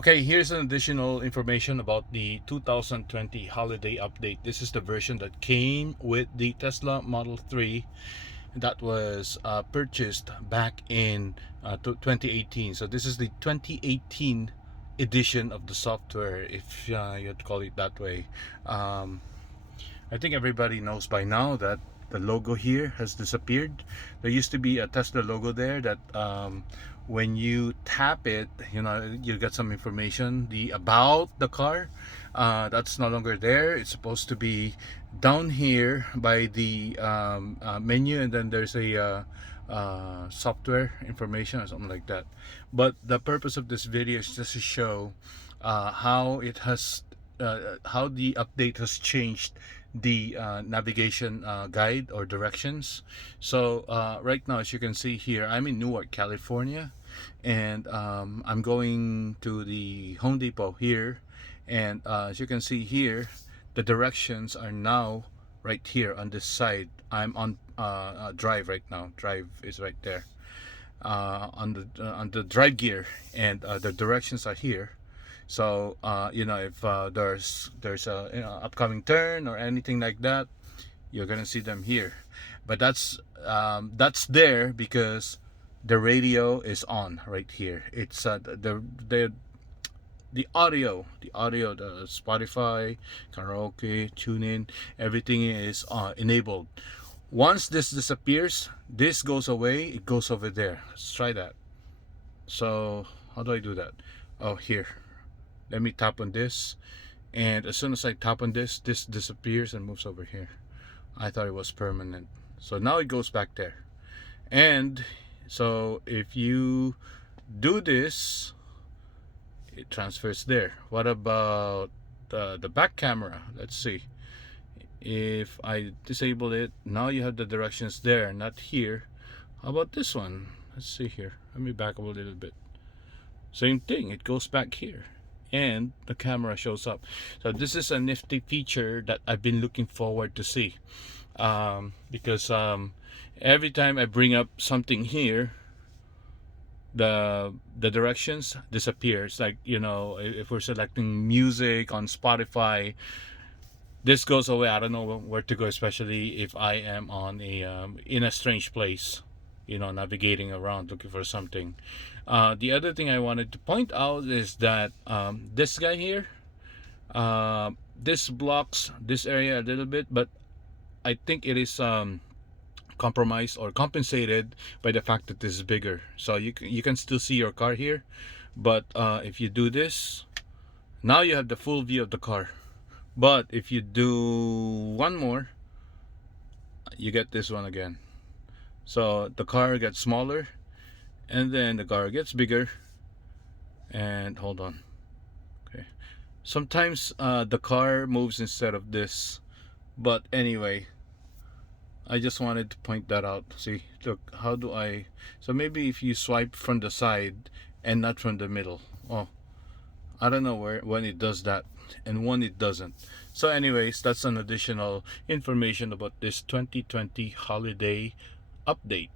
Okay, here's an additional information about the 2020 holiday update. This is the version that came with the Tesla Model 3 that was purchased back in 2018. So this is the 2018 edition of the software, if you'd call it that way. I think everybody knows by now that the logo here has disappeared. There used to be a Tesla logo there that when you tap it, you get some information about the car. That's no longer there. It's supposed to be down here by the menu, and then there's a software information or something like that. But the purpose of this video is just to show how it has how the update has changed the navigation guide or directions. So right now, as you can see here, I'm in Newark, California, and I'm going to the Home Depot here, and as you can see here, the directions are now right here on this side. I'm on drive right now. Drive is right there on the drive gear, and the directions are here. So if there's a upcoming turn or anything like that, you're gonna see them here. But that's there because the radio is on right here. It's the audio, the Spotify, karaoke, TuneIn, everything is enabled. Once this disappears, this goes away, it goes over there. Let's try that. So how do I do that? Oh, here. Let me tap on this, and as soon as I tap on this disappears and moves over here. I thought it was permanent, so now it goes back there. And so if you do this, it transfers there. What about the back camera? Let's see. If I disable it, now you have the directions there, not here. How about this one? Let's see here. Let me back up a little bit. Same thing, it goes back here and the camera shows up. So this is a nifty feature that I've been looking forward to see, because every time I bring up something here, the directions disappears. Like, if we're selecting music on Spotify, this goes away. I don't know where to go, especially if I am on in a strange place, navigating around looking for something. The other thing I wanted to point out is that this guy here, this blocks this area a little bit, but I think it is compromised or compensated by the fact that this is bigger. So you can still see your car here, but if you do this, now you have the full view of the car. But if you do one more, you get this one again. So the car gets smaller, and then the car gets bigger. And hold on. Okay. Sometimes the car moves instead of this. But anyway, I just wanted to point that out. See, look, how do I... So maybe if you swipe from the side and not from the middle. Oh, I don't know when it does that and when it doesn't. So anyways, that's an additional information about this 2020 holiday update.